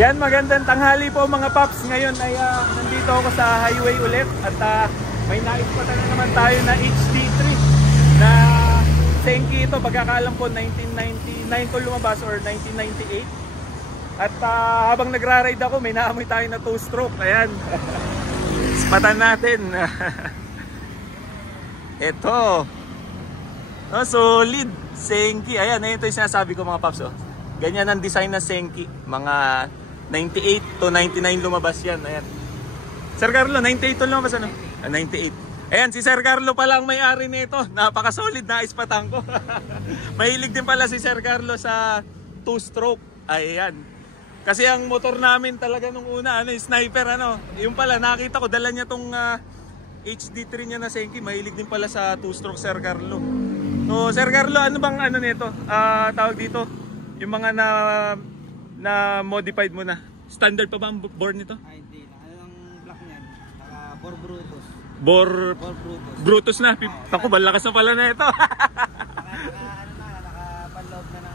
Yan, magandang tanghali po mga paps. Ngayon ay nandito ako sa highway ulit at may naispatan na naman tayo na HD3 na Senki ito. Pagkakaalam ko 1999 ko lumabas or 1998. At habang nagra-ride ako, may naamoy tayo na 2-stroke. Ayan. Ispatan natin. Ito. Oh, solid. Senki. Ayan, ito yung sinasabi ko mga paps. Oh. Ganyan ang design na Senki. Mga 98 to 99 lumabas yan. Ayan. Sir Carlo, 98 to lumabas ano? 98. Ayan, si Sir Carlo pala ang may-ari nito. Napaka-solid na ispatan ko. Mahilig din pala si Sir Carlo sa 2-stroke. Ayan. Kasi ang motor namin talaga nung una, sniper ano. Yung pala, nakita ko, dala niya tong HD3 niya na Senki. Mahilig din pala sa 2-stroke Sir Carlo. So, Sir Carlo, ano bang ano nito? Tawag dito? Yung mga na modified mo na. Standard pa ba ang bore nito? Ay, hindi. Ano ang block niyan? Bore Brutus. Bore Brutus. Brutus na. Ako, balakas na pala na ito. Nakapanloob na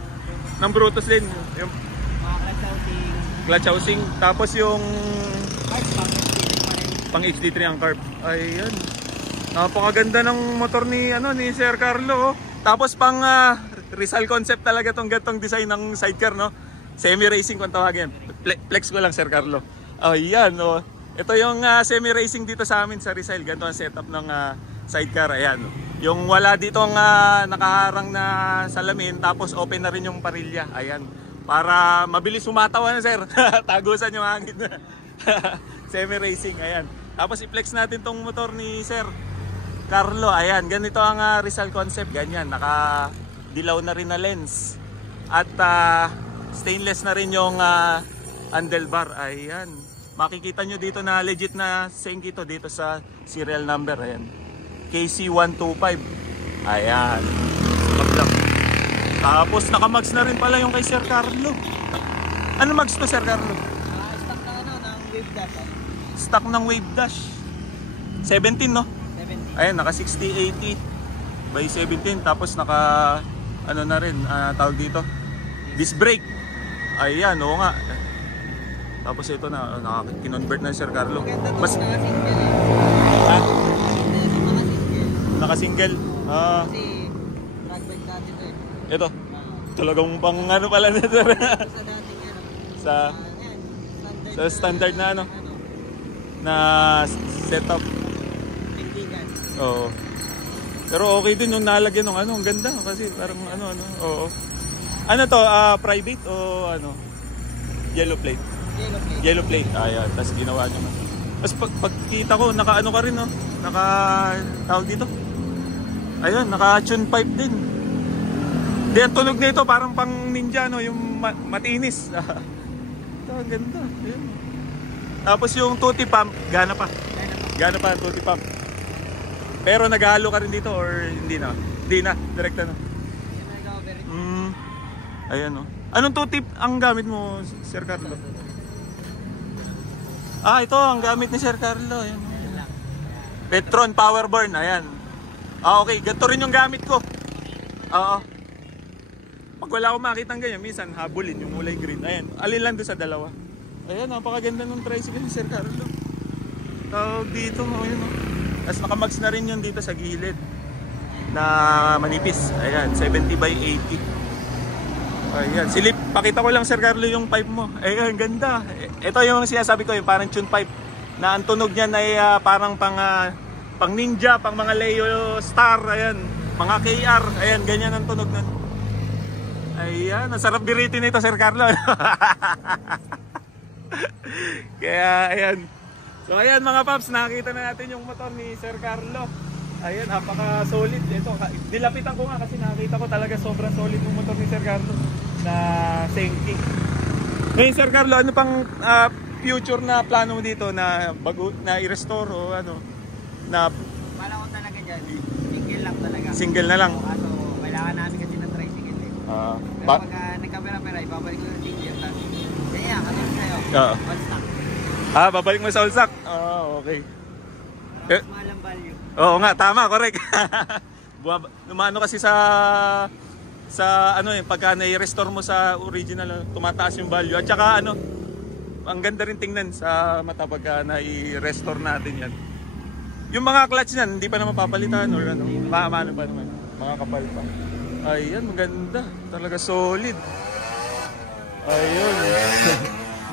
ng Brutus din. Yung mga clutch housing. Tapos yung pang HD3 ang carb. Ayan. Napakaganda ng motor ni Sir Carlo. Tapos pang Rizal concept talaga tong gatong design ng sidecar, no? Semi-racing kung tawagin. Flex ko lang, Sir Carlo. Ayan, oh. Ito yung semi-racing dito sa amin sa Rizal. Ganito ang setup ng sidecar. Ayan, oh. Yung wala dito ang nakaharang na salamin, tapos open na rin yung parilya. Ayan. Para mabilis umatawa na, sir. Tagusan yung hangin. Semi-racing, ayan. Tapos i-flex natin tong motor ni Sir Carlo. Ayan, ganito ang Rizal concept. Ganyan, naka-dilaw na rin na lens. At stainless na rin yung handlebar. Ayan. Makikita nyo dito na legit na Senki to dito sa serial number. Ayan. KC125. Ayan. Tapos nakamags na rin pala yung kay Sir Carlo. Ano mags to, Sir Carlo? stock ng Wave Dash. Stock ng Wave Dash. 17, no? 17. Ayan, naka 60-80 by 17. Tapos naka ano na rin, tawag dito, disc brake. Ayan, oo nga. Tapos ito na, kinonvert na Sir Carlo. Mas naka-single. Kasi drag bike dati to eh. Ito. Talagang pang ano pala na sir. Sa dating sa standard na ano na setup. Tindigan. Oo. Pero okay din yung nalagyan ng ang ganda kasi parang oo. Ano to, private o ano? Yellow plate. Yellow plate. Ayan, tapos ginawa niya. Tapos pagkita ko, naka-ano ka rin, no? Tawag dito. Ayun, naka-tune pipe din. Di, ang tunog nito parang pang ninja, no? Yung matinis. Ito, ang ganda. Ayun. Tapos yung tutti pump, gana pa. Gana pa ang tutti pump. Pero naghalo ka rin dito or hindi na? Hindi na, direkta na. Ayan, no? Anong tutti ang gamit mo, Sir Carlo? Ito ang gamit ni Sir Carlo. Ayan. Petron Powerburn, ayan. Okay, ganito rin yung gamit ko. Oo. Pag wala akong makitang ganyan, minsan habulin yung kulay green. Ayan, alin lang doon sa dalawa. Ayan, napakaganda ng tricycle ni Sir Carlo. Tawag dito, ayan, no? Tapos nakamags na rin yun dito sa gilid na manipis. Ayan, 70 by 80. Ayan, silip. Pakita ko lang, Sir Carlo, yung pipe mo. Ayan, ganda. Ito yung sinasabi ko, yung parang tune pipe. Na ang tunog niyan ay parang pang ninja, pang mga Leo Star. Ayan, mga KR. Ayan, ganyan ang tunog nun. Ayan, ang sarap biritin nito, Sir Carlo. Kaya, ayan. So, ayan mga paps, nakakita na natin yung motor ni Sir Carlo. Ayan, napaka-solid. Ito, dilapitan ko nga kasi nakita ko talaga sobrang solid yung motor ni Sir Carlo na Senki. Ngayon, Sir Carlo, ano pang future na plano mo dito na bago na i-restore o ano? Na Wala ko talaga dyan. Single lang talaga. Single na lang. So, kailangan namin kasi ng tricycle eh. Pero pag nagkamera-pera, ibabalik ko yung single. Kaya, katulad kayo. All stock. Babalik mo sa Ulsak? Okay. Mas mahal ang value. Oo nga, tama, correct. Lumano kasi sa pagka na-restore mo sa original, tumataas yung value. At saka ang ganda rin tingnan sa mata pagka na-restore natin yan. Yung mga clutch niyan, hindi pa naman papalitan or ano, paano pa naman, mga kapal pa. Ayan, maganda. Talaga solid. Ayun.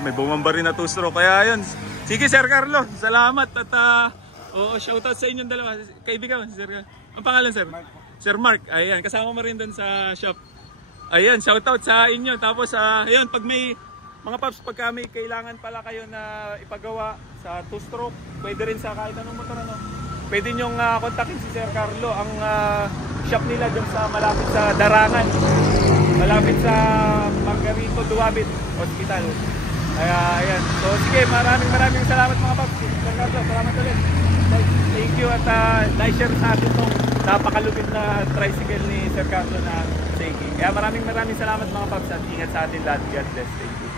May bumamba rin na 2-stroke. Kaya ayun. Sige, Sir Carlo. Salamat. At shoutout sa inyong dalawa. Kaibigan, Sir Carlo. Ang pangalan, Sir? Mark. Sir Mark. Ayan, kasama mo rin doon sa shop. Ayan, shoutout sa inyo. Tapos, ayun, pag may mga paps, pagka may kailangan pala kayo na ipagawa sa 2-stroke, pwede rin sa kahit anong motor, ano, pwede nyong kontakin si Sir Carlo. Ang shop nila dyan sa malapit sa Darangan, malapit sa Margarito Duwabit Hospital. Kaya ayan, so sige, maraming salamat mga paps. Sir Carlo, salamat ulit. Thank you at na-share sa atin itong napakalupit na tricycle ni Sir Carlo na Seiki. Kaya maraming salamat mga paps at ingat sa atin lahat. God bless. Thank you.